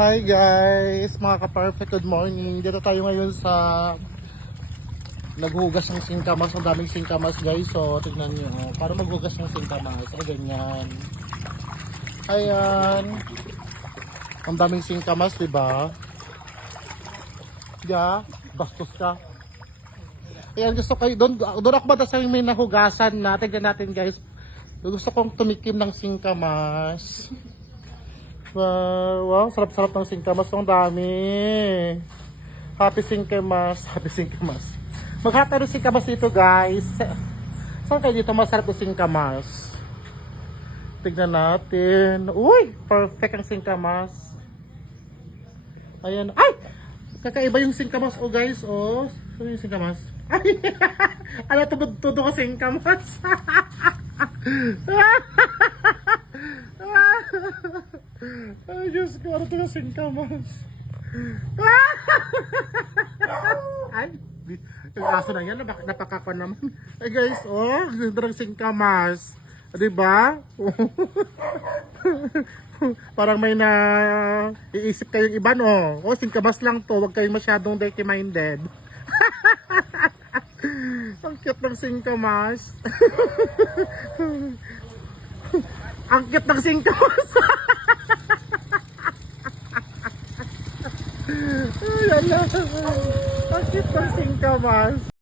Hi guys, mga ka-perfect, good morning. Dito tayo ngayon sa naghugas ng singkamas. Ang daming singkamas guys. So, tignan nyo. oh. Para maghugas ng singkamas. O, ganyan. Ayan. Ang daming singkamas, di ba? Yeah, bastos ka. Ayan, gusto kayo, doon, doon ako ba sa may nahugasan na, tignan natin guys. Gusto kong tumikim ng singkamas. Wow, sarap-sarap ng singkamas. Ang dami. Happy singkamas. Happy singkamas. Maghata ng singkamas dito guys. Saan kayo dito masarap ng singkamas? Tignan natin. Uy, perfect ang singkamas. Ayan. Ay! Kakaiba yung singkamas oh guys. Oh, ano yung singkamas? Ay! ano tubod-tudo ka singkamas? Ay, Diyos ko, ano ito na singkamas? Ay, yung aso na yan, napak napakakon naman. Ay guys, oh, ganda ng singkamas. Ah, Di ba? Parang may na iisip kayong iba, no? Oh, singkamas lang to, huwag kayong masyadong dirty-minded. Ang cute ng singkamas. Ang cute ng singkamas. Ay, ala. Ang cute ng singkamas.